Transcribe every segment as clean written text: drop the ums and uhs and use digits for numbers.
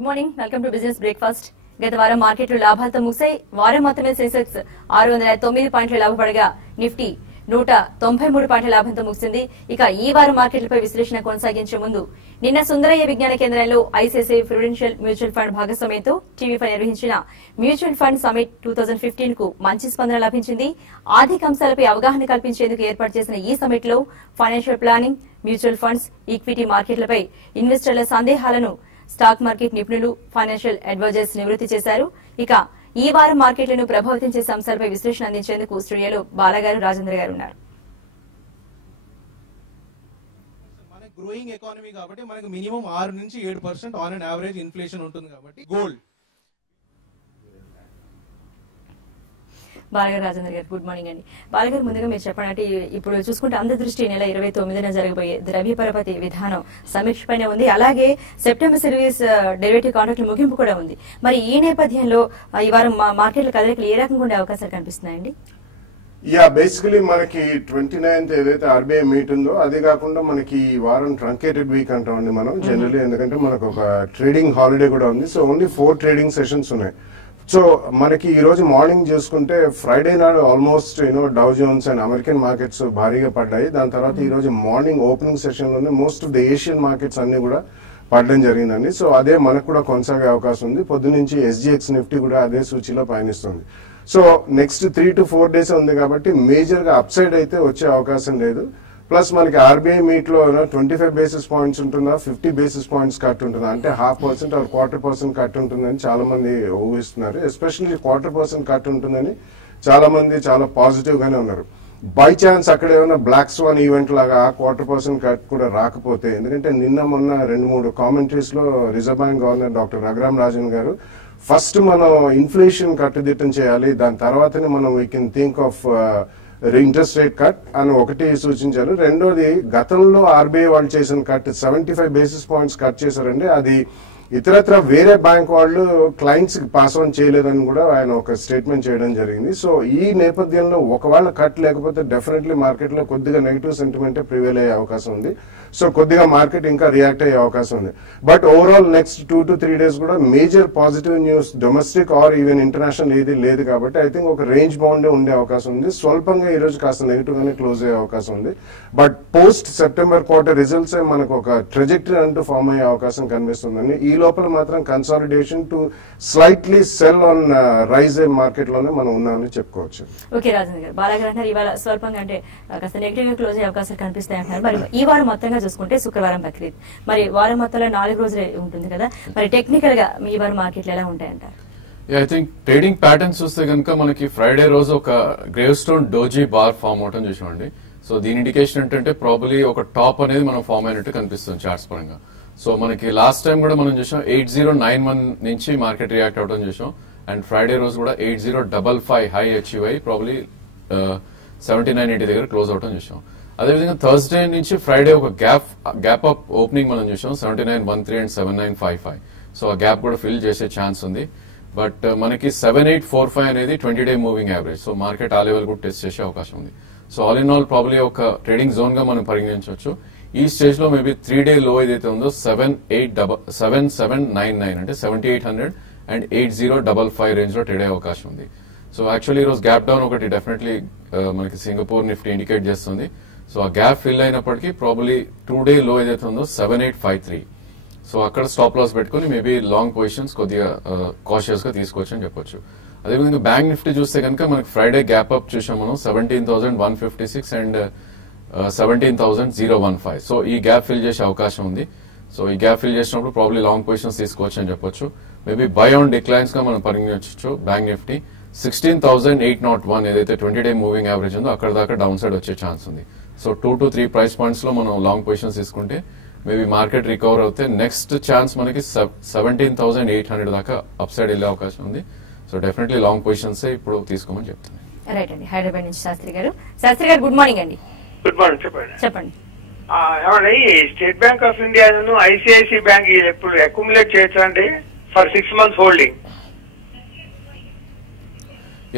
Good morning, welcome to business breakfast. గత వారం మార్కెట్లు లాభాలతో ముగిశాయి. వారం మొత్తమే సెన్సెక్స్ 609 పాయింట్ల లాభపడగా నిఫ్టీ 193 పాయింట్ల లాభంతో ముగిసింది. ఇక ఈ వారం మార్కెట్లపై విశ్లేషణ కొనసాగించే ముందు నిన్న సుందరయ్య విజ్ఞాన కేంద్రంలో ఐసిఐసిఐ ప్రుడెన్షియల్ మ్యూచువల్ ఫండ్ భాగస్వామ్యంతో టీవీపై నిర్వహించిన మ్యూచువల్ ఫండ్ సమిట్ 2015 కు మంచి స్పందన లభించింది. ఆర్థిక అంశాలపై అవగాహన కల్పించేందుకు ఏర్పాటు చేసిన ఈ సమిట్ లో financial planning, mutual funds, equity మార్కెట్లపై ఇన్వెస్టర్ల సందేహాలను స్టాక్ మార్కెట్ నిపుణులు, ఫైనాన్షియల్ అడ్వైజర్స్ నివృత్తి చేశారు. ఇక ఈ వారం మార్కెట్లను ప్రభావితం చేసే అంశాలపై విశ్లేషణ అందించేందుకు స్టూడియోలో బాలగారు, రాజేంద్ర గారు ఉన్నారు. గ్రోయింగ్ ఎకానమీ కాబట్టి మనకు మినిమం 6 నుంచి 7% ఆన్ అండ్ యావరేజ్ ఇన్ఫ్లేషన్ ఉంటుంది కాబట్టి గోల్డ్. బాలగారు, రాజేంద్ర గారు గుడ్ మార్నింగ్ అండి. బాలగారు, ముందుగా మీరు చెప్పండి, ఇప్పుడు చూసుకుంటే అందరి దృష్టి నెల 29న జరగబోయే ద్రవ్య పరపతి విధానం సమీక్ష పైన ఉంది. అలాగే సెప్టెంబర్ సర్వీస్ డెరివేటివ్ కాంట్రాక్ట్ ముగింపు కూడా ఉంది. మరి ఈ నేపథ్యంలో ఈ వారం మార్కెట్ల కదలికలు ఏ రకంగా ఉండే అవకాశాలు కనిపిస్తున్నాయండి? బేసికలీ మనకి 29th ఏదైతే ఆర్బీఐ మీట్ ఉందో అది కాకుండా మనకి ఈ వారం ట్రంకేటెడ్ వీక్ అంటామండి మనం జనరల్లీ, ఎందుకంటే మనకు ఒక ట్రేడింగ్ హాలిడే కూడా ఉంది. సో ఓన్లీ 4 ట్రేడింగ్ సెషన్స్ ఉన్నాయి. సో మనకి ఈ రోజు మార్నింగ్ చూసుకుంటే ఫ్రైడే నాడు almost Dow Jones and American markets భారీగా పడ్డాయి. దాని తర్వాత ఈ రోజు మార్నింగ్ ఓపెనింగ్ సెషన్ లోనే most of the Asian markets అన్ని కూడా పడడం జరిగిందండి. సో అదే మనకు కూడా కొనసాగే అవకాశం ఉంది. పొద్దునుంచి ఎస్జిఎక్స్ నిఫ్టీ కూడా అదే సూచీలో పయనిస్తుంది. సో నెక్స్ట్ 3 to 4 days ఉంది కాబట్టి మేజర్ గా అప్ సైడ్ అయితే వచ్చే అవకాశం లేదు. ప్లస్ మనకి ఆర్బీఐ మీట్ లో 25 basis points ఉంటుందా, 50 basis points కట్ ఉంటుందా, అంటే 0.5% or 1/4% కట్ ఉంటుందని చాలా మంది ఊహిస్తున్నారు. ఎస్పెషల్లీ 1/4% కట్ ఉంటుందని చాలా మంది చాలా పాజిటివ్ గానే ఉన్నారు. బై ఛాన్స్ అక్కడ ఏమైనా బ్లాక్ స్వాన్ ఈవెంట్ లాగా 1/4% కట్ కూడా రాకపోతే, ఎందుకంటే నిన్న మొన్న 2-3 కామెంటరీస్ లో reserve bank governor doctor Raghuram Rajan గారు ఫస్ట్ మనం ఇన్ఫ్లేషన్ కట్టుదిట్టం చేయాలి, దాని తర్వాతనే మనం we can think of interest rate cut అని ఒకటి సూచించారు. రెండోది, గతంలో ఆర్బీఐ వాళ్ళు చేసిన కట్ 75 basis points కట్ చేశారండి. అది ఇతరత్ర వేరే బ్యాంక్ వాళ్ళు క్లయింట్స్ కి పాస్ ఆన్ చేయలేదని కూడా ఆయన ఒక స్టేట్మెంట్ చేయడం జరిగింది. సో ఈ నేపథ్యంలో ఒకవేళ కట్ లేకపోతే డెఫినెట్లీ మార్కెట్ లో కొద్దిగా నెగిటివ్ సెంటిమెంటే ప్రివేల్ అయ్యే అవకాశం ఉంది. సో కొద్దిగా మార్కెట్ ఇంకా రియాక్ట్ అయ్యే అవకాశం ఉంది. But overall next 2 to 3 days కూడా major positive news domestic are even international ఏది లేదు కాబట్టి ఐ థింక్ ఒక రేంజ్ బౌండ్ ఉండే అవకాశం ఉంది. స్వల్పంగా ఈ రోజు కాస్త నెగిటివ్ గానే క్లోజ్ అయ్యే అవకాశం ఉంది. But post September quarter results మనకు ఒక ట్రెజెక్టరీ అంటూ ఫామ్ అయ్యే అవకాశం కనిపిస్తుందండి. ఈ లోపల మాత్రం consolidation to slightly sell on rise market లోనే మనం ఉన్నామని చెప్పుకోవచ్చు. ఓకే రాజేంద్ర గారు, బాలగారు అంటారు ఇవాళ స్వల్పంగా అంటే కాస్త నెగిటివ్ గా క్లోజ్ అయ్యే అవకాశాలు కనిపిస్తాయి అంటారు. మరి ఈ వారం మొత్తంగా చూసుకుంటే శుక్రవారం బక్రీద్, మరి వారం మొత్తంలో 4 రోజులే ఉంటుంది కదా, మరి టెక్నికల్ గా మీ వారం మార్కెట్లు ఎలా ఉంటాయంటారు? ఐ థింక్ ట్రేడింగ్ ప్యాటర్న్స్ చూస్తే కనుక మనకి ఫ్రైడే రోజు ఒక gravestone doji bar form అవటం చూసామండి. సో దీని ఇండికేషన్ ఏంటంటే ప్రాబబ్లీ ఒక టాప్ అనేది మనం ఫామ్ అయినట్టు కనిపిస్తుంది చార్ట్స్ పరంగా. సో మనకి లాస్ట్ టైం కూడా మనం చూసాం 8091 నుంచి మార్కెట్ రియాక్ట్ అవడం చూసాం. అండ్ ఫ్రైడే రోజు కూడా 8055 హై అచీవ్ అయ్యి ప్రాబ్లీ 7980 దగ్గర క్లోజ్ అవడం చూసాం. అదేవిధంగా థర్స్డే నుంచి ఫ్రైడే ఒక గ్యాప్ అప్ ఓపెనింగ్ మనం చూసాం 7913 అండ్ 7955. సో ఆ గ్యాప్ కూడా ఫిల్ చేసే ఛాన్స్ ఉంది. బట్ మనకి 7845 అనేది 20-day moving average. So market ఆ లెవెల్ కూడా టెస్ట్ చేసే అవకాశం ఉంది. So all in all probably ఒక ట్రేడింగ్ జోన్ గా మనం పరిగణించవచ్చు. ఈ స్టేజ్ లో మేబీ 3-day లో ఏదైతే ఉందో 7799 అంటే 7800 అండ్ 8055 రేంజ్ లో ట్రేడ్ అయ్యే అవకాశం ఉంది. సో యాక్చువల్లీ ఈ రోజు గ్యాప్ డౌన్ ఒకటి డెఫినెట్లీ మనకి సింగపూర్ నిఫ్టీ ఇండికేట్ చేస్తుంది. సో ఆ గ్యాప్ ఫిల్ అయినప్పటికీ ప్రాబబ్లీ 2-day లో ఏదైతే ఉందో 7853. సో అక్కడ స్టాప్ లాస్ పెట్టుకుని మేబీ లాంగ్ పొజిషన్స్ కొద్దిగా కాషియస్ గా తీసుకోవచ్చు అని చెప్పొచ్చు. అదేవిధంగా బ్యాంక్ నిఫ్టీ చూస్తే కనుక మనకి ఫ్రైడే గ్యాప్ అప్ చూసాం మనం 17,156 అండ్ 17,015. సో ఈ గ్యాప్ ఫిల్ చేసే అవకాశం ఉంది. సో ఈ గ్యాప్ ఫిల్ చేసినప్పుడు ప్రాబ్లీ లాంగ్ పొజిషన్స్ తీసుకోవచ్చు అని చెప్పొచ్చు. మేబీ బై ఆన్ డిక్లైన్స్ గా మనం పరిగణించవచ్చు. బ్యాంక్ నిఫ్టీ 16,801 ఏదైతే 20-day మూవింగ్ యావరేజ్ ఉందో అక్కడ దాకా డౌన్ సైడ్ వచ్చే ఛాన్స్ ఉంది. సో 2 to 3 ప్రైస్ పాయింట్స్ లో మనం లాంగ్ పొజిషన్స్ తీసుకుంటే మేబీ మార్కెట్ రికవర్ అవుతే నెక్స్ట్ ఛాన్స్ మనకి 17,800 దాకా అప్ సైడ్ వెళ్లే అవకాశం ఉంది. సో డెఫినెట్లీ లాంగ్ పొజిషన్స్ ఇప్పుడు తీసుకోమని చెప్తున్నాను. రైట్ అండి, హైదరాబాద్ నుంచి శాస్త్రి గారు. శాస్త్రి గారు గుడ్ మార్నింగ్ అండి. గుడ్ మార్నింగ్, చెప్పండి. చెప్పండి. State bank of India ICICI bank ఇప్పుడు అక్యుములేట్ చేయొచ్చా అండి ఫర్ 6 months హోల్డింగ్?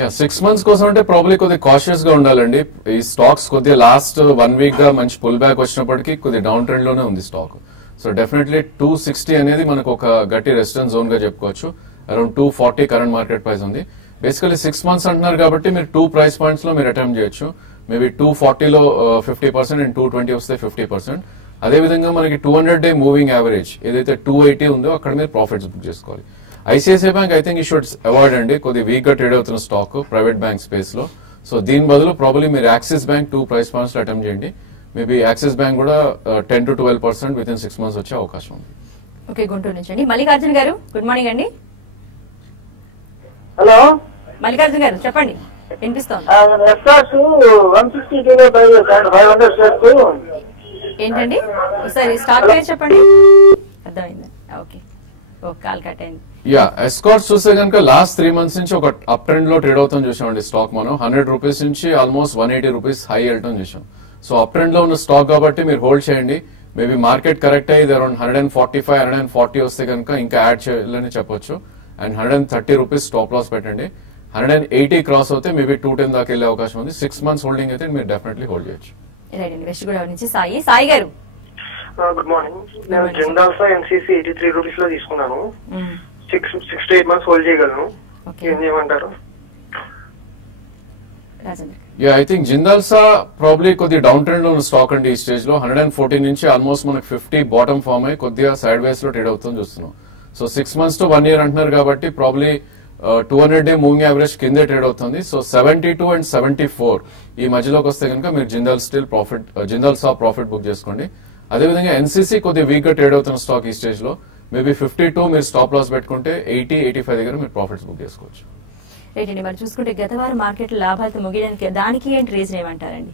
6 months కోసం అంటే ప్రాబ్లీ కొద్దిగా కాషియస్ గా ఉండాలండి. ఈ స్టాక్స్ కొద్దిగా లాస్ట్ 1 week గా మంచి పుల్ బ్యాక్ వచ్చినప్పటికీ కొద్దిగా డౌన్ ట్రెండ్ లోనే ఉంది స్టాక్. సో డెఫినెట్లీ 260 అనేది మనకు ఒక గట్టి రెసిస్టెన్స్ జోన్ గా చెప్పుకోవచ్చు. అరౌండ్ 240 కరెంట్ మార్కెట్ ప్రైస్ ఉంది. బేసికలీ 6 months అంటున్నారు కాబట్టి మీరు 2 price points లో మీరు అటెంప్ట్ చేయొచ్చు. మేబీ 240లో 50% అండ్ 220 వస్తే 50%. అదేవిధంగా మనకి 200-day మూవింగ్ యావరేజ్ ఏదైతే 280 ఉందో అక్కడ మీరు ప్రాఫిట్స్ బుక్ చేసుకోవాలి. ఐసిఐసిఐ బ్యాంక్ ఐ థింక్ ఈ షుడ్ అవాయిడ్ అండి, కొద్దిగా వీక్ గా ట్రేడ్ అవుతున్న స్టాక్ ప్రైవేట్ బ్యాంక్ స్పేస్ లో. సో దీని బదులు ప్రాబ్లీ మీరు యాక్సిస్ బ్యాంక్ 2 price points లో అటెంప్ట్ చేయండి. మేబీ యాక్సిస్ బ్యాంక్ కూడా 10 to 12% విత్ ఇన్ 6 months వచ్చే అవకాశం ఉంది. ఓకే, గుంటూరు నుంచి అండి మల్లికార్జున్ గారు, గుడ్ మార్నింగ్ అండి. హలో మల్లికార్జున్ గారు చెప్పండి, వినిపిస్తోంది. ఎస్ఆర్స్ 162 బై 500 షేర్స్ ఏంటండి ఒకసారి స్టాక్ పేరు చెప్పండి. అర్థమైంది. ఓకే, కాల్ కట్ అయింది. యా, ఎస్కార్ట్స్ చూస్తే కనుక లాస్ట్ 3 months నుంచి ఒక అప్ ట్రెండ్ లో ట్రేడ్ అవుతాం చూసామండి స్టాక్. మనం 100 రూపీస్ నుంచి ఆల్మోస్ట్ 180 రూపీస్ హై వెళ్ళటం చూసాం. సో అప్ ట్రెండ్ లో ఉన్న స్టాక్ కాబట్టి మీరు హోల్డ్ చేయండి. మేబీ మార్కెట్ కరెక్ట్ అయ్యి అరౌండ్ 145, 140 వస్తే కనుక ఇంకా యాడ్ చేయాలని చెప్పొచ్చు. అండ్ 130 రూపీస్ స్టాప్ లాస్ పెట్టండి. 180 క్రాస్ అవుతే మేబీ 210 దాకా వెళ్ళే అవకాశం ఉంది. 6 months హోల్డింగ్ అయితే మీరు డెఫినెట్లీ హోల్డ్ చేయొచ్చు. రైట్ అండి, వెస్ట్ గోదావరి నుంచి సాయి గారు. Good morning. నేను జిందాల్సా ఎన్సీసీ 83 రూపీస్ లో తీసుకున్నాను. 6 to 8 months హోల్డ్ చేయగలను. ఏం చేయమంటారు? Yeah, I think Jindal Saw probably కొద్దిగా డౌన్ ట్రెండ్ లో ఉన్న స్టాక్ అండి ఈ స్టేజ్ లో. 114 నుంచి ఆల్మోస్ట్ మనకి 50 బాటమ్ ఫామ్ అయ్యి కొద్దిగా సైడ్ వేస్ లో ట్రేడ్ అవుతుంది చూస్తున్నాం. సో 6 months to 1 year అంటున్నారు కాబట్టి ప్రాబ్లీ 200-day మూవింగ్ యావరేజ్ కిందే ట్రేడ్ అవుతుంది. సో 72 and 74 ఈ మధ్యలోకి వస్తే కనుక మీరు జిందాల్సా ప్రాఫిట్ బుక్ చేసుకోండి. అదేవిధంగా ఎన్సీసీ కొద్దిగా వీక్ గా ట్రేడ్ అవుతున్న స్టాక్ ఈ స్టేజ్ లో. మేబీ 52 మీరు స్టాప్ లాస్ పెట్టుకుంటే 80, 85 దగ్గర మీరు ప్రాఫిట్స్ బుక్ చేసుకోవచ్చు. రైట్ అండి, మరి చూసుకుంటే గత వారం మార్కెట్ లాభాలతో ముగియడానికి దానికి ఏంటి రీజన్ ఏమంటారండి?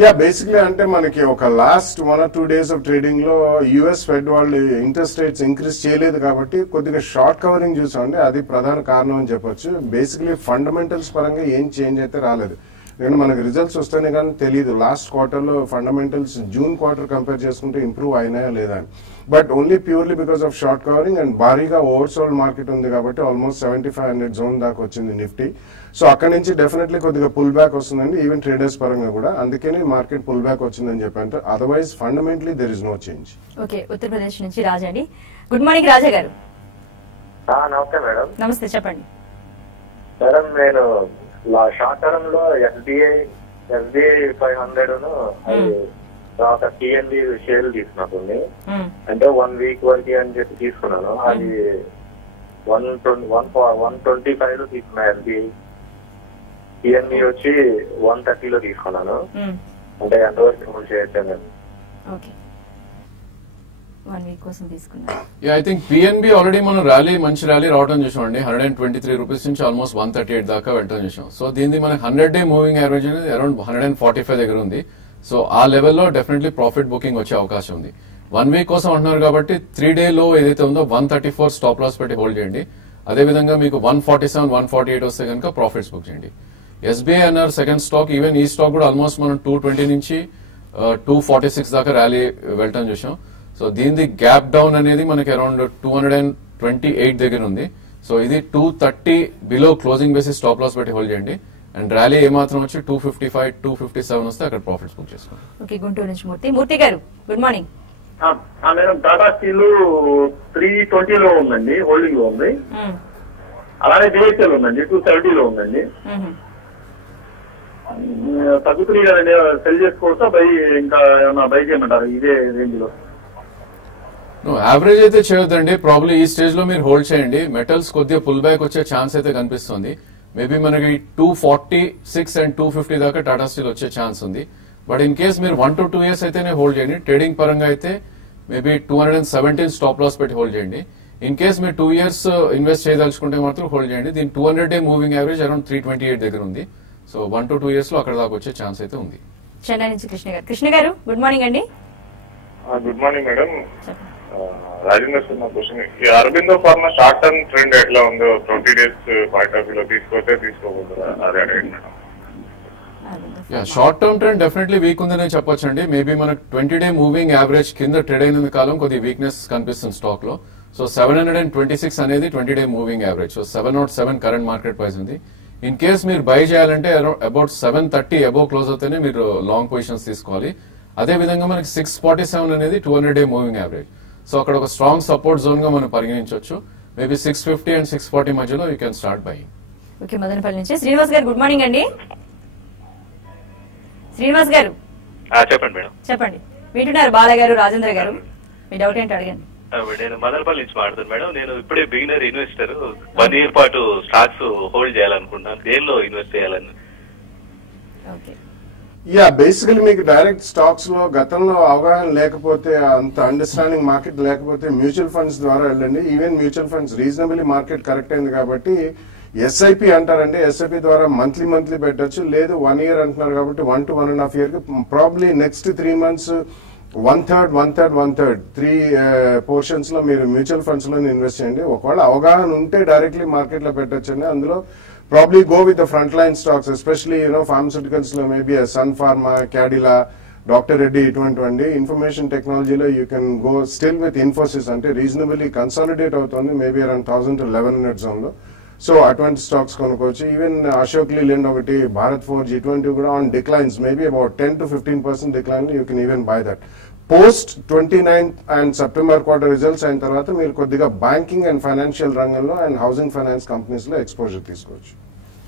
యా, బేసిక్లీ అంటే మనకి ఒక last 1 or 2 days of trading లో యుఎస్ ఫెడ్ వాళ్ళు ఇంట్రెస్ట్ రేట్స్ ఇంక్రీజ్ చేయలేదు కాబట్టి కొద్దిగా షార్ట్ కవరింగ్ చూసామండి. అది ప్రధాన కారణం అని చెప్పొచ్చు. బేసిక్లీ ఫండమెంటల్స్ పరంగా ఏం చేంజ్ అయితే రాలేదు. ఎందుకంటే మనకి రిజల్ట్స్ వస్తేనే కానీ తెలియదు లాస్ట్ క్వార్టర్ లో ఫండమెంటల్స్ జూన్ క్వార్టర్ కంపేర్ చేసుకుంటే ఇంప్రూవ్ అయినాయా లేదా అని. But only purely because of short covering and భారీగా ఓవర్సోల్డ్ మార్కెట్ ఉంది కాబట్టి ఆల్మోస్ట్ 7500 జోన్ దాకా వచ్చింది నిఫ్టీ. సో అక్కడ నుంచి డెఫినెట్లీ కొద్దిగా పుల్ బ్యాక్ వస్తుందండి ఈవెన్ ట్రేడర్స్ పరంగా కూడా. అందుకని మార్కెట్ పుల్ బ్యాక్ వచ్చిందని చెప్పంటే otherwise fundamentally there is no change. Okay, Uttar Pradesh నుంచి రాజా అండి. గుడ్ మార్నింగ్ రాజా గారు. నమస్తే మేడం. నమస్తే, చెప్పండి మేడం. నేను షార్ట్ టర్మ్ లో ఎస్బీఐ 500 తర్వాత టిఎన్బి షేర్లు తీసుకున్నట్టుంది. అంటే 1 week వరకు అని చెప్పి తీసుకున్నాను. అది 125 లో తీసుకున్నా ఎస్బీఐ. టిఎన్బి వచ్చి 130 లో తీసుకున్నాను. అంటే ఎంతవరకు హోల్డ్ చేయొచ్చు నేను? ఓకే, 1 week కోసం తీసుకున్నాను. ఐ థింక్ పిఎన్బి ఆల్రెడీ మనం మంచి ర్యాలీ రావడం చూసామండి. 123 రూపీస్ నుంచి ఆల్మోస్ట్ 138 దాకా వెళ్ళడం చూసాం. సో దీన్ని మనకి 100-day మూవింగ్ యావరేజ్ అనేది అరౌండ్ 145 దగ్గర ఉంది. సో ఆ లెవెల్లో డెఫినెట్లీ ప్రాఫిట్ బుకింగ్ వచ్చే అవకాశం ఉంది. 1 week కోసం అంటున్నారు కాబట్టి 3-day లో ఏదైతే ఉందో 134 స్టాప్ లాస్ పెట్టి హోల్డ్ చేయండి. అదేవిధంగా మీకు 147, 148 వస్తే కనుక ప్రాఫిట్స్ బుక్ చేయండి. ఎస్బీఐ అన్నారు సెకండ్ స్టాక్. ఈవెన్ ఈ స్టాక్ కూడా ఆల్మోస్ట్ మనం 220 నుంచి 246 దాకా ర్యాలీ వెళ్ళటం చూసాం. సో దీని గ్యాప్ డౌన్ అనేది మనకి అరౌండ్ 228 దగ్గర ఉంది. సో ఇది 230 below closing basis stop loss పెట్టి హోల్డ్ చేయండి. అండ్ ర్యాలీ ఏమాత్రం వచ్చి 255, 257 వస్తే అక్కడ ప్రాఫిట్స్ బుక్ చేసుకోండి. ఓకే, గుంటూరు నుంచి మూర్తి గారు. Good morning. Madam, Tata steel 320 లో ఉందండి, హోల్డింగ్ లో ఉంది. అలానే జేఎస్ఎల్ ఉందండి 270 లో ఉందండి. తగ్గుతుంది కదండి, సెల్ చేసుకోవచ్చా బై ఇంకా ఏమన్నా బై చేయమంటారు ఇదే రేంజ్ లో? యావరేజ్ అయితే చేయొద్దండి. ప్రాబ్లీ ఈ స్టేజ్ లో మీరు హోల్డ్ చేయండి. మెటల్స్ కొద్దిగా పుల్ బ్యాక్ వచ్చే ఛాన్స్ అయితే కనిపిస్తుంది. మేబీ మనకి 246 and 250 దాకా టాటా స్టీల్ వచ్చే ఛాన్స్ ఉంది. బట్ ఇన్ కేస్ మీరు 1 to 2 years అయితేనే హోల్డ్ చేయండి. ట్రేడింగ్ పరంగా అయితే మేబీ 217 స్టాప్ లాస్ పెట్టి హోల్డ్ చేయండి. ఇన్ కేస్ మీరు 2 years ఇన్వెస్ట్ చేయదలుచుకుంటే మాత్రం హోల్డ్ చేయండి. దీని 200-day మూవింగ్ యావరేజ్ అరౌండ్ 328 దగ్గర ఉంది. సో 1 to 2 years లో అక్కడ దాకా వచ్చే ఛాన్స్ అయితే ఉంది. చెన్నై నుంచి కృష్ణ గారు. గుడ్ మార్నింగ్ అండి. Good morning madam. Rajendra Sharma question. ఈ Aurobindo Pharma short term trend ఎట్లా ఉందో 20 days పాయింట్ ఆఫ్ వ్యూలో తీసుకోకూడదు అదే అడగండి madam. Short term trend definitely week ఉందనే చెప్పొచ్చండి. మేబీ మనకు 20-day మూవింగ్ యావరేజ్ కింద ట్రేడ్ అయినంత కాలం కొద్ది వీక్నెస్ కనిపిస్తుంది స్టాక్ లో. సో 726 అనేది 20-day moving average. So 707 current market price ఉంది. ఇన్ కేస్ మీరు బై చేయాలంటే అబౌట్ 730 అబౌవ్ క్లోజ్ అవుతేనే మీరు లాంగ్ పొజిషన్స్ తీసుకోవాలి. అదే విధంగా మనకి 647 అనేది 200-day మూవింగ్ యావరేజ్. సో అక్కడ ఒక స్ట్రాంగ్ సపోర్ట్ జోన్ గా మనం పరిగణించవచ్చు. మేబీ 650 and 640 మధ్యలో you can start buying. Okay, Madanapalle నుంచి శ్రీనివాస్ గారు గుడ్ మార్నింగ్ అండి. శ్రీనివాస్ గారు చెప్పండి మేడం. చెప్పండి, వింటున్నారు బాలయ్య గారు, రాజేంద్ర గారు, మీ డౌట్ ఏంటి అడగండి. నేను మదనపల్లి నుంచి మాట్లాడుతాను మేడం. నేను ఇప్పుడే బిగినర్ ఇన్వెస్టర్, 1 year పాటు స్టాక్స్ హోల్డ్ చేయాలనుకుంటున్నాను. దేనిలో ఇన్వెస్ట్ చేయాలని? బేసికలీ మీకు డైరెక్ట్ స్టాక్స్ లో గతంలో అవగాహన లేకపోతే, అంత అండర్స్టాండింగ్ మార్కెట్ లేకపోతే మ్యూచువల్ ఫండ్స్ ద్వారా వెళ్ళండి. Even mutual funds reasonably market correct అయింది కాబట్టి ఎస్ఐపి అంటారండి. ఎస్ఐపి ద్వారా మంత్లీ పెట్టచ్చు. లేదు 1 year అంటున్నారు కాబట్టి 1 to 1.5 year కి ప్రాబ్లీ నెక్స్ట్ 3 months 1/3 3 పోర్షన్స్ లో మీరు మ్యూచువల్ ఫండ్స్ లో ఇన్వెస్ట్ చేయండి. ఒకవేళ అవగాహన ఉంటే డైరెక్ట్లీ మార్కెట్ లో పెట్టచ్చండి. అందులో probably go with the front line stocks, especially pharmaceuticals లో మేబీ సన్ ఫార్మా, క్యాడిలా, డాక్టర్ రెడ్డి, ఇటువంటివండి. ఇన్ఫర్మేషన్ టెక్నాలజీలో you can go still with Infosys, అంటే రీజనబుల్లీ కన్సాలిడేట్ అవుతుంది మేబీ అరౌండ్ 1000 to 1100 జోన్ లో. సో అటువంటి స్టాక్స్ కొనుక్కోవచ్చు. ఈవెన్ అశోక్ లీలాండ్ ఒకటి, భారత్ ఫోర్జ్, ఇటువంటివి కూడా on declines, maybe about 10 to 15% decline. You can even buy that. Post 29th and September quarter results అయిన తర్వాత మీరు కొద్దిగా బ్యాంకింగ్ అండ్ ఫైనాన్షియల్ రంగంలో అండ్ హౌసింగ్ ఫైనాన్స్ కంపెనీస్ లో ఎక్స్పోజర్ తీసుకోవచ్చు.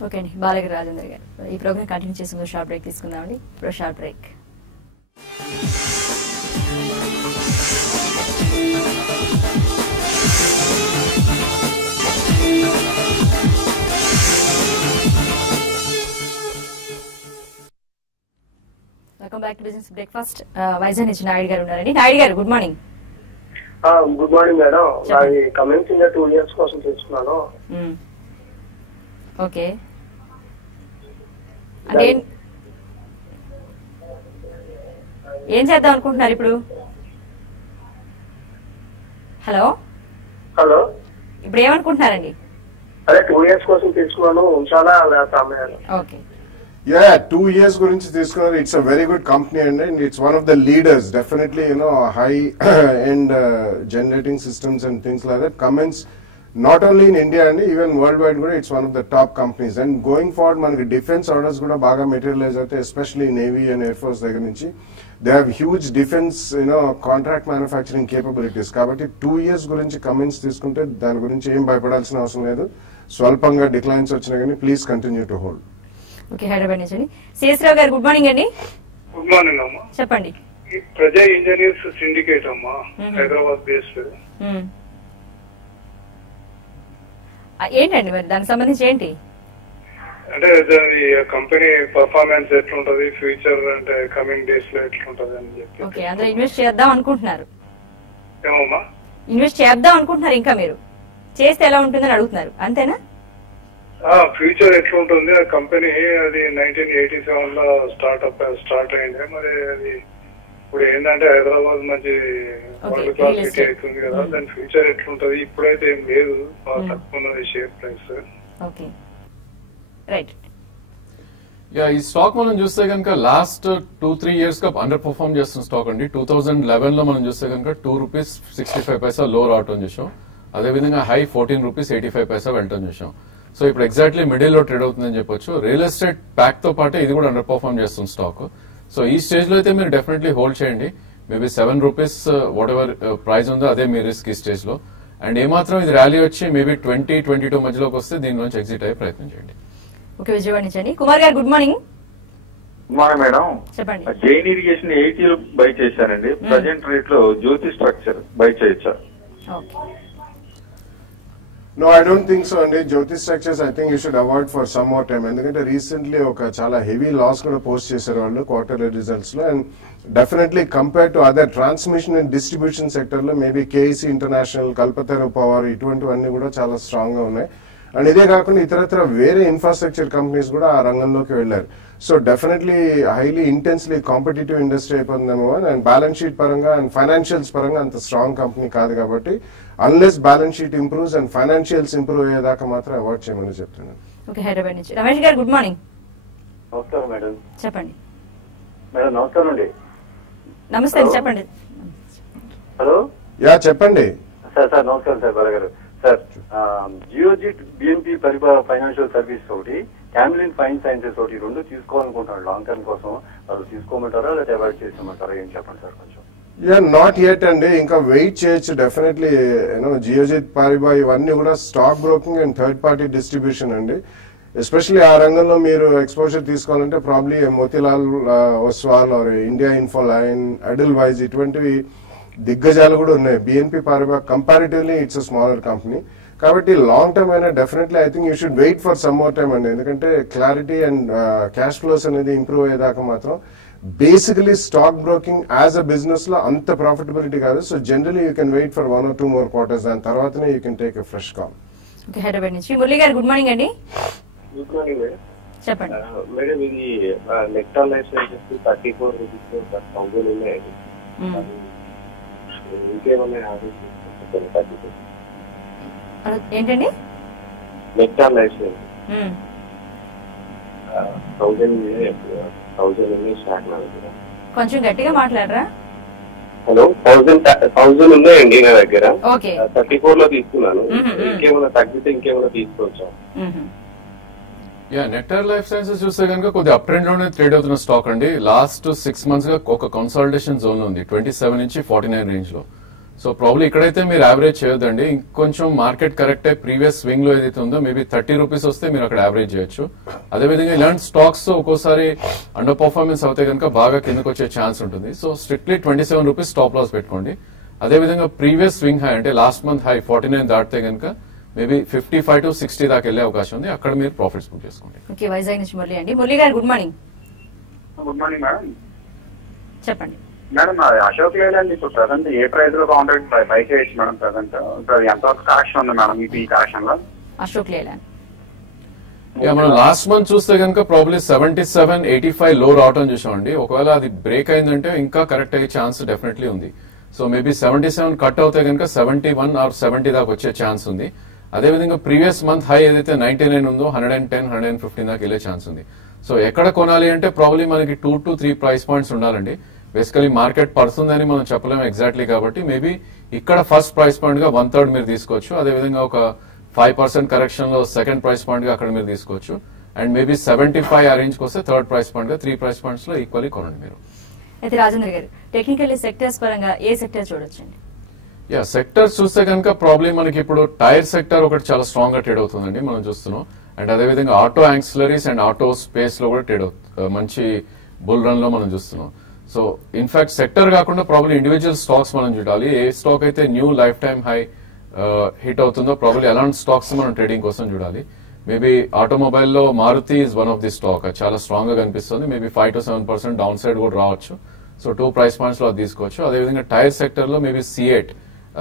ఓకే అండి, బాలయ్య రాజేంద్ర గారు, ఈ ప్రోగ్రామ్ కంటిన్యూ చేసి షార్ట్ బ్రేక్ తీసుకుందామండి. ఇప్పుడు short break. Welcome back to business breakfast. Vizag నుంచి నాయుడు గారు ఉన్నారండి. నాయుడు గారు good morning. Good morning madam. నాది కమింగ్ ఇన్ 2 years కోసం తీసుకున్నాను. ఓకే, అంటే ఏం చేద్దాం అనుకుంటున్నారు ఇప్పుడు? హలో హలో, ఇప్పుడు ఏమనుకుంటున్నారండి? అదే 2 years కోసం తీసుకున్నాను, ఉంచాలా వేస్తామే? ఓకే, 2 years గురించి తీసుకున్నారు. It's a very good company and it's one of the leaders definitely high and generating systems and things like that. Commence not only in India అండి, ఈవెన్ వరల్డ్ వైడ్ కూడా it's one of the top companies. And going forward మనకి defence orders కూడా బాగా materialise అవుతాయి, especially navy and air force దగ్గర నుంచి. They have huge defence contract manufacturing capabilities. కాబట్టి 2 years గురించి కమెన్స్ తీసుకుంటే దాని గురించి ఏం భయపడాల్సిన అవసరం లేదు. స్వల్పంగా డిక్లైన్స్ వచ్చినా కానీ please continue to hold. Okay, Hyderabad నుంచి అండి శేషరావు గారు గుడ్ మార్నింగ్ అండి. గుడ్ మార్నింగ్ అమ్మా. చెప్పండి. ప్రజా ఇంజనీర్స్ సిండికేట్ అమ్మా, హైదరాబాద్ బేస్డ్. ఏంటండి మరి దానికి సంబంధించి ఏంటి? అంటే దాని కంపెనీ పర్ఫార్మెన్స్ ఎట్లుంటది, ఫ్యూచర్ అంటే కమింగ్ డేస్ లో ఎట్లుంటది అని చెప్పి. ఓకే, అందులో ఇన్వెస్ట్ చేద్దాం అనుకుంటున్నారు. ఏమమ్మా? ఇన్వెస్ట్ చేద్దాం అనుకుంటున్నారు, ఇంకా మీరు చేస్తే ఎలా ఉంటుందని అడుగుతున్నారు, అంతేనా? ఫ్యూచర్ ఎట్లుంటుంది ఆ కంపెనీ? అది 1987 లో స్టార్ట్ అయింది. మరి అది ఇప్పుడు ఏంటంటే హైదరాబాద్ మంచి వరల్డ్ క్లాస్ సిటీ అవుతుంది కదా, దాని ఫ్యూచర్ ఎట్లుంటది? ఇప్పుడైతే ఏం లేదు, బాగా తక్కువ ఉన్నది షేర్ ప్రైస్. Okay, right. ఈ స్టాక్ మనం చూస్తే కనుక లాస్ట్ 2-3 years గా అండర్ పర్ఫార్మ్ చేస్తున్న స్టాక్ అండి. 2011 లో మనం చూస్తే కనుక ₹2.65 లో రావటం చూసాం. అదేవిధంగా హై ₹14.85 వెళ్ళటం చూసాం. సో ఇప్పుడు ఎగ్జాక్ట్లీ మిడిల్ లో ట్రేడ్ అవుతుందని చెప్పొచ్చు. రియల్ ఎస్టేట్ ప్యాక్ తో పాటే ఇది కూడా అండర్ పర్ఫార్మ్ చేస్తుంది స్టాక్. సో ఈ స్టేజ్ లో అయితే మీరు డెఫినెట్లీ హోల్డ్ చేయండి. మేబీ ₹7 వాట్ ఎవర్ ప్రైస్ ఉందో అదే మీ రిస్క్ ఈ స్టేజ్ లో. అండ్ ఏమాత్రం ఇది ర్యాలీ వచ్చి మేబీ 20-22 మధ్యలోకి వస్తే దీని నుంచి ఎగ్జిట్ అయ్యే ప్రయత్నం చేయండి. ఓకే, విజయవాడ నుంచి అండి కుమార్ గారు good morning. Good morning madam. చెప్పండి. జైన్ ఇరిగేషన్ 80 బై చేశానండి. ప్రజెంట్ రేట్ లో జ్యోతి స్ట్రక్చర్ బై చేయొచ్చా? No, I don't think so అండి. జ్యోతి structures I think you should avoid for some more time. ఎందుకంటే రీసెంట్లీ ఒక చాలా హెవీ లాస్ కూడా పోస్ట్ చేశారు వాళ్ళు క్వార్టర్లీ రిజల్ట్స్ లో. And definitely compare to other transmission and distribution sector లో maybe KEC international, Kalpataru power ఇటువంటివన్నీ కూడా చాలా స్ట్రాంగ్ గా ఉన్నాయి. అండ్ ఇదే కాకుండా ఇతరత్ర వేరే ఇన్ఫ్రాస్ట్రక్చర్ కంపెనీస్ కూడా ఆ రంగంలోకి వెళ్లారు. So definitely highly intensely competitive industry అయిపోతుందేమో. అండ్ బ్యాలెన్స్ షీట్ పరంగా అండ్ ఫైనాన్షియల్స్ పరంగా అంత స్ట్రాంగ్ కంపెనీ కాదు కాబట్టి unless balance sheet improves and financials improve అయ్యేదాకా మాత్రం అవాయిడ్ చేయమని చెప్తున్నాను. ఓకే, హైదరాబాద్ నుంచి రమేష్ గారు గుడ్ మార్నింగ్. నమస్కారం మేడం. చెప్పండి. మేడం నమస్కారం అండి. నమస్తే అండి, చెప్పండి. హలో, చెప్పండి సార్. నమస్కారం సార్ బాలగారు. Sir Geojit BNP financial service ఒకటి క్యామ్లిన్ ఫైన్ సైన్సెస్ ఒకటి రెండు తీసుకోవాలనుకుంటున్నాడు లాంగ్ టర్మ్ కోసం. వాళ్ళు తీసుకోమంటారా లేదా అవాయిడ్ చేసేయమంటారా? ఏం చెప్పండి సార్ కొంచెం. నాట్ యెట్ అండి, ఇంకా వెయిట్ చేయొచ్చు డెఫినెట్లీ. జియోజిత్ పారిబా ఇవన్నీ కూడా stock broking and third party distribution అండి. ఎస్పెషల్లీ ఆ రంగంలో మీరు ఎక్స్పోజర్ తీసుకోవాలంటే probably Motilal Oswal or India Infoline, Edelweiss ఇటువంటివి దిగ్గజాలు కూడా ఉన్నాయి. BNP Paribas comparatively it's a smaller company. కాబట్టి లాంగ్ టర్మ్ అయినా definitely I think you should wait for some more time అండి. ఎందుకంటే క్లారిటీ అండ్ క్యాష్ ఫ్లోస్ అనేది ఇంప్రూవ్ అయ్యేదాకా మాత్రం basically stock broking as a business లో అంత ప్రాఫిటబిలిటీ కాదు. So generally you can wait for 1 or 2 more quarters, దాని తర్వాతనే you can take a fresh call. Hyderabad నుంచి మురళి గారు, గుడ్ మార్నింగ్ అండి. Good morning madam. చెప్పండి మేడం. ఇది నెక్టార్ లైఫ్ సైన్సెస్ 34 రూపీస్ ఉన్నాయండి. ఇంకేమన్నా ఏంటండి? Nectar life sciences 1000 stock. కొంచెం గట్టిగా మాట్లాడరా? హలో, 1000 ఉన్నాయండి నా దగ్గర. 34 లో తీసుకున్నాను. ఇంకేమైనా తగ్గితే ఇంకేమైనా తీసుకోవచ్చా? నెక్టార్ లైఫ్ సైన్సెస్ చూస్తే కనుక కొద్దిగా అప్ ట్రెండ్ లోనే ట్రేడ్ అవుతున్న స్టాక్ అండి. లాస్ట్ 6 months గా ఒక కన్సాలిడేషన్ జోన్ ఉంది 27 నుంచి 49 రేంజ్ లో. సో ప్రాబ్లీ ఇక్కడైతే మీరు యావరేజ్ చేయొద్దండి. ఇంకొంచెం మార్కెట్ కరెక్ట్ అయ్యి ప్రీవియస్ స్వింగ్ లో ఏదైతే ఉందో మేబీ 30 రూపీస్ వస్తే మీరు అక్కడ యావరేజ్ చేయొచ్చు. అదేవిధంగా ఇలాంటి స్టాక్స్ ఒక్కోసారి అండర్ పర్ఫార్మెన్స్ అవుతే కనుక బాగా కిందకు వచ్చే ఛాన్స్ ఉంటుంది. So strictly 27 rupees stop loss పెట్టుకోండి. అదేవిధంగా ప్రీవియస్ స్వింగ్ హై అంటే లాస్ట్ మంత్ హై 49 దాటితే కనుక మేబీ 55 to 60 దాకా వెళ్లే అవకాశం ఉంది. అక్కడ మీరు ప్రాఫిట్స్ బుక్ చేసుకోండి. ఓకే, వైజాగ్ నుంచి మురళి అండి. మురళి గారు, good morning. Good morning madam. చెప్పండి మేడం. అశోక్ లేదండి ఇప్పుడు ప్రజెంట్ ఏ ప్రైస్ లో కాంట్రాక్ట్ బై చేయొచ్చు మేడం? ప్రజెంట్ ఎంతవరకు కరెక్షన్ ఉంది మేడం ఈ కరెక్షన్ లో? అశోక్ లేలాండ్ మనం లాస్ట్ మంత్ చూస్తే కనుక ప్రాబ్లీ 77.85 లో రావటం చూసామండి. ఒకవేళ అది బ్రేక్ అయిందంటే ఇంకా కరెక్ట్ అయ్యే ఛాన్స్ డెఫినెట్లీ ఉంది. సో మేబీ 77 కట్ అవుతే కనుక 71 or 70 దాకా వచ్చే ఛాన్స్ ఉంది. అదేవిధంగా ప్రీవియస్ మంత్ హై ఏదైతే 99 ఉందో 110, 115 దాకా వెళ్ళే ఛాన్స్ ఉంది. సో ఎక్కడ కొనాలి అంటే ప్రాబ్లీ మనకి 2 to 3 ప్రైస్ పాయింట్స్ ఉండాలండి. బేసికలీ మార్కెట్ పడుతుందని మనం చెప్పలేము ఎగ్జాక్ట్లీ. కాబట్టి మేబీ ఇక్కడ ఫస్ట్ ప్రైస్ పాయింట్ గా 1/3 మీరు తీసుకోవచ్చు. అదేవిధంగా ఒక 5% కరెక్షన్ లో సెకండ్ ప్రైస్ పాయింట్ గా అక్కడ మీరు తీసుకోవచ్చు. అండ్ మేబీ 75 ఆ రేంజ్ కి వస్తే థర్డ్ ప్రైస్ పాయింట్ గా 3 ప్రైస్ పాయింట్స్ లో ఈక్వల్లీ కొనండి మీరు. అయితే రాజేంద్ర గారు, టెక్నికల్లీ సెక్టర్స్ పరంగా ఏ సెక్టర్ చూడొచ్చండి? సెక్టర్స్ చూస్తే కనుక ప్రాబ్లీ మనకి ఇప్పుడు టైర్ సెక్టర్ ఒకటి చాలా స్ట్రాంగ్ గా ట్రేడ్ అవుతుందండి మనం చూస్తున్నాం. అండ్ అదేవిధంగా auto auxiliaries and auto space లో కూడా ట్రేడ్ అవుతుంది. మంచి బుల్ రన్ లో మనం చూస్తున్నాం. సో ఇన్ఫాక్ట్ సెక్టర్ కాకుండా ప్రాబ్లీ ఇండివిజువల్ స్టాక్స్ మనం చూడాలి. ఏ స్టాక్ అయితే new lifetime high hit అవుతుందో ప్రాబ్లీ అలాంటి స్టాక్స్ మనం ట్రేడింగ్ కోసం చూడాలి. మేబీ ఆటోమొబైల్ లో Maruti is one of the stock చాలా స్ట్రాంగ్ గా కనిపిస్తుంది. మేబీ 5 to 7% డౌన్ సైడ్ కూడా రావచ్చు. సో 2 ప్రైస్ పాయింట్స్ లో అది తీసుకోవచ్చు. అదేవిధంగా టైర్ సెక్టర్ లో మేబీ C8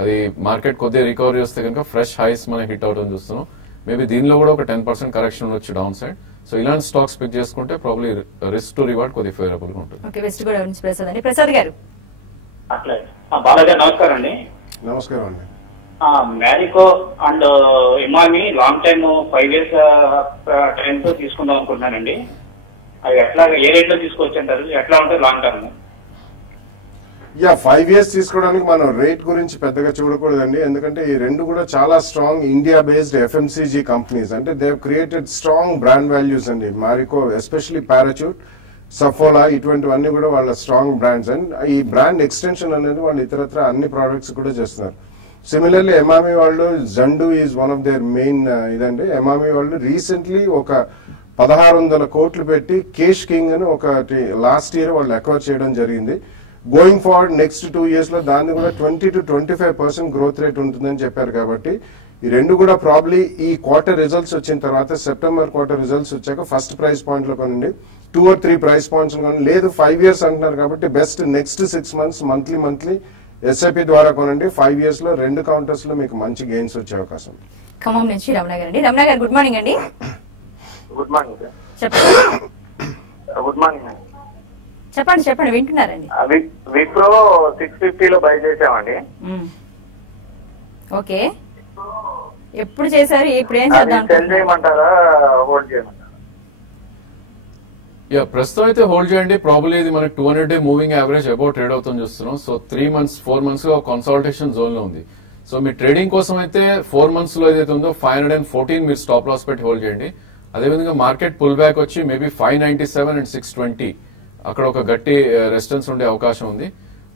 అది మార్కెట్ కొద్దిగా రికవరీ వస్తే కనుక ఫ్రెష్ హైస్ మనం హిట్ అవడం చూస్తున్నాం. మేబీ దీనిలో కూడా ఒక 10% కరెక్షన్ వచ్చి డౌన్ సైడ్. సో ఇలాంటి స్టాక్స్ పిక్ చేసుకుంటే ప్రాబ్లీ రిస్క్ టు రివార్డ్ కొద్దిగా ఫేవరబుల్ గా ఉంటుంది. ఓకే, వెస్ట్ గోదావరి నుంచి ప్రసాద్ అండి. ప్రసాద్ గారు. అట్లే బాలాజీ నమస్కారం అండి. నమస్కారం అండి. Marico and Emami long time 5 years time తో తీసుకుందాం అనుకుంటున్నానండి. అవి ఎట్లా ఏ రేట్ లో తీసుకోవచ్చు అంటారు? ఎట్లా ఉంటుంది లాంగ్ టర్మ్? 5 years తీసుకోవడానికి మనం రేట్ గురించి పెద్దగా చూడకూడదండి. ఎందుకంటే ఈ రెండు కూడా చాలా strong India based FMCG companies. అంటే they created strong brand values అండి. మారికో ఎస్పెషల్లీ పారాచూట్, సఫోలా ఇటువంటివన్నీ కూడా వాళ్ళ స్ట్రాంగ్ బ్రాండ్స్. అండ్ ఈ బ్రాండ్ ఎక్స్టెన్షన్ అనేది వాళ్ళు ఇతరత్ర అన్ని ప్రోడక్ట్స్ కూడా చేస్తున్నారు. సిమిలర్లీ ఎమామి వాళ్ళు Zandu is one of their main ఇదండి. ఎమామి వాళ్ళు రీసెంట్లీ ఒక 1600 కోట్లు పెట్టి కేష్ కింగ్ అని ఒకటి లాస్ట్ ఇయర్ వాళ్ళు అక్వైర్ చేయడం జరిగింది. గోయింగ్ ఫార్వర్డ్ నెక్స్ట్ 2 years లో దాన్ని కూడా 20 to 25% గ్రోత్ రేట్ ఉంటుందని చెప్పారు. కాబట్టి ఈ రెండు కూడా ప్రాబ్లీ ఈ క్వార్టర్ రిజల్ట్స్ వచ్చిన తర్వాత సెప్టెంబర్ క్వార్టర్ రిజల్ట్స్ వచ్చాక ఫస్ట్ ప్రైస్ పాయింట్ లో కొనండి. 2 or 3 ప్రైస్ పాయింట్స్ కొనండి. లేదు 5 years అంటున్నారు కాబట్టి best next 6 months monthly SIP ద్వారా కొనండి. 5 years లో 2 కౌంటర్స్ లో మీకు మంచి గెయిన్స్ వచ్చే అవకాశం ఉంది. ఖమ్మం నుంచి రమణ గారు అండి. రమణ గారు, గుడ్ మార్నింగ్ అండి. Good morning sir. చెప్పండి. Good morning. చెప్పండి వింటున్నారండి. విప్రో 650 లో బై చేసామండి. ఓకే, ఎప్పుడు చేశారు? ఇప్పుడు ఏం చేద్దాం? సెల్ చేయమంటారా, హోల్డ్ చేయమంటారా? ప్రస్తుతం అయితే హోల్డ్ చేయండి. ప్రాబ్లీ ఇది మనకి 200-day moving average about trade అవుతుంది చూస్తున్నాం. సో 3 months 4 months గా కన్సల్టేషన్ జోన్ లో ఉంది. సో మీ ట్రేడింగ్ కోసం అయితే 4 months లో ఏదైతే ఉందో 514 మీరు స్టాప్ లాస్ పెట్టి హోల్డ్ చేయండి. అదేవిధంగా మార్కెట్ పుల్ బ్యాక్ వచ్చి మేబీ 597 అండ్ 620 అక్కడ ఒక గట్టి రెసిస్టెన్స్ ఉండే అవకాశం ఉంది.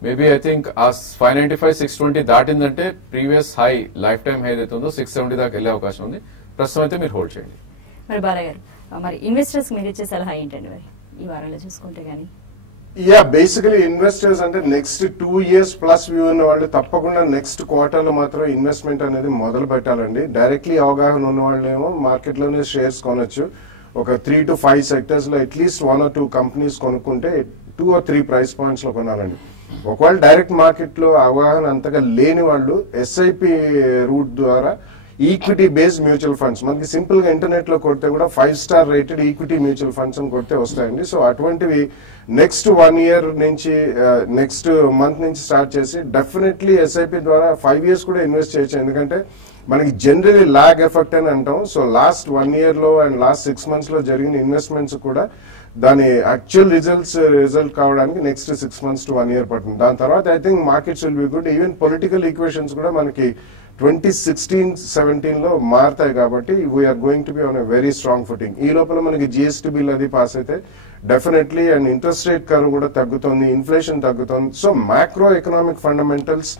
మేబీ ఐ థింక్ ఆ 595 620 దాటిందంటే previous high life time high ఏదైతే ఉందో 670 దాకా వెళ్ళే అవకాశం ఉంది. ప్రస్తుతం అయితే మీరు హోల్డ్ చేయండి. మరి బాలయ్య గారు, మరి ఇన్వెస్టర్స్ మీరు ఇచ్చే సలహా ఏంటండి మరి ఈ వారంలో చూసుకుంటే గానీ? బేసికలీ ఇన్వెస్టర్స్ అంటే నెక్స్ట్ 2 years ప్లస్ వ్యూ ఉన్న వాళ్ళు తప్పకుండా నెక్స్ట్ క్వార్టర్ లో మాత్రం ఇన్వెస్ట్మెంట్ అనేది మొదలు పెట్టాలండి. డైరెక్ట్లీ అవగాహన ఉన్న వాళ్ళు ఏమో మార్కెట్ లోనే షేర్స్ కొనొచ్చు. ఒక 3 to 5 సెక్టర్స్ లో అట్లీస్ట్ 1 or 2 కంపెనీస్ కొనుక్కుంటే 2 or 3 ప్రైస్ పాయింట్స్ లో కొనాలండి. ఒకవేళ డైరెక్ట్ మార్కెట్ లో అవగాహన అంతగా లేని వాళ్ళు ఎస్ఐపి రూట్ ద్వారా ఈక్విటీ బేస్డ్ మ్యూచువల్ ఫండ్స్ మనకి సింపుల్ గా ఇంటర్నెట్ లో కొడితే కూడా 5-star rated equity mutual funds అని కొడితే వస్తాయండి. సో అటువంటివి నెక్స్ట్ 1 year నుంచి నెక్స్ట్ మంత్ నుంచి స్టార్ట్ చేసి డెఫినెట్లీ ఎస్ఐపి ద్వారా 5 years కూడా ఇన్వెస్ట్ చేయొచ్చు. ఎందుకంటే మనకి జనరలీ లాగ్ ఎఫెక్ట్ అని అంటాం. సో లాస్ట్ 1 year లో అండ్ లాస్ట్ 6 months లో జరిగిన ఇన్వెస్ట్మెంట్స్ కూడా దాని యాక్చువల్ రిజల్ట్ కావడానికి నెక్స్ట్ 6 months to 1 year పడుతుంది. దాని తర్వాత I think markets will be good. Even political equations కూడా మనకి 2016-17 లో మారుతాయి కాబట్టి we are going to be on a very strong footing. ఈ లోపల మనకి జిఎస్టీ బిల్ అది పాస్ అయితే definitely and interest rate curve కూడా తగ్గుతుంది, ఇన్ఫ్లేషన్ తగ్గుతుంది. So macro economic fundamentals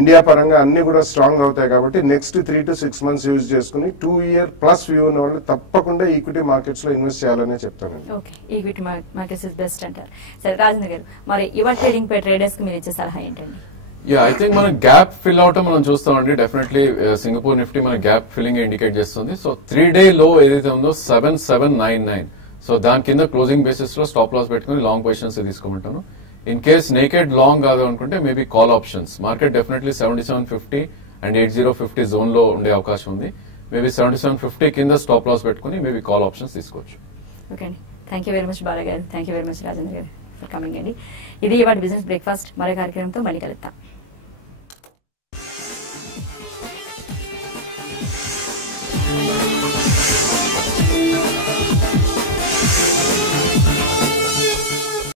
India పరంగా అన్ని కూడా స్ట్రాంగ్ అవుతాయి కాబట్టి నెక్స్ట్ 3 to 6 months యూజ్ చేసుకుని 2 year ప్లస్ వ్యూ ఉన్న వాళ్ళు తప్పకుండా ఈక్విటీ మార్కెట్స్ లో ఇన్వెస్ట్ చేయాలనే చెప్తానండి. Okay, equity markets is best అంటారు. సరే రాజేంద్ర గారు, మరి ఇవాళ ట్రేడింగ్ పై ట్రేడర్స్ కి మీరు ఇచ్చే సలహా ఏంటండి? ఐ థింక్ మనం గ్యాప్ ఫిల్ అవటం మనం చూస్తామండి. డెఫినెట్లీ సింగపూర్ నిఫ్టీ మన గ్యాప్ ఫిల్లింగ్ ఇండికేట్ చేస్తుంది. సో 3-day లో ఏదైతే ఉందో 7799, సో దాని కింద క్లోజింగ్ బేసిస్ లో స్టాప్ లాస్ పెట్టుకుని లాంగ్ పొజిషన్స్ తీసుకోమంటాను. ఇన్ కేస్ నేకెడ్ లాంగ్ కాదు అనుకుంటే maybe call options. Market definitely 7750 and 8050 zone లో ఉండే అవకాశం ఉంది. మేబీ 7750 కింద స్టాప్ లాస్ పెట్టుకుని మేబీ కాల్ ఆప్షన్స్ తీసుకోవచ్చు. ఓకే అండి, thank you very much Balayya గారు, thank you very much Rajendra గారు ఫర్ కమింగ్ అండి. ఇది ఇవాళ బిజినెస్ బ్రేక్ఫాస్ట్. మరో కార్యక్రమంతో మళ్ళీ కలుద్దాం.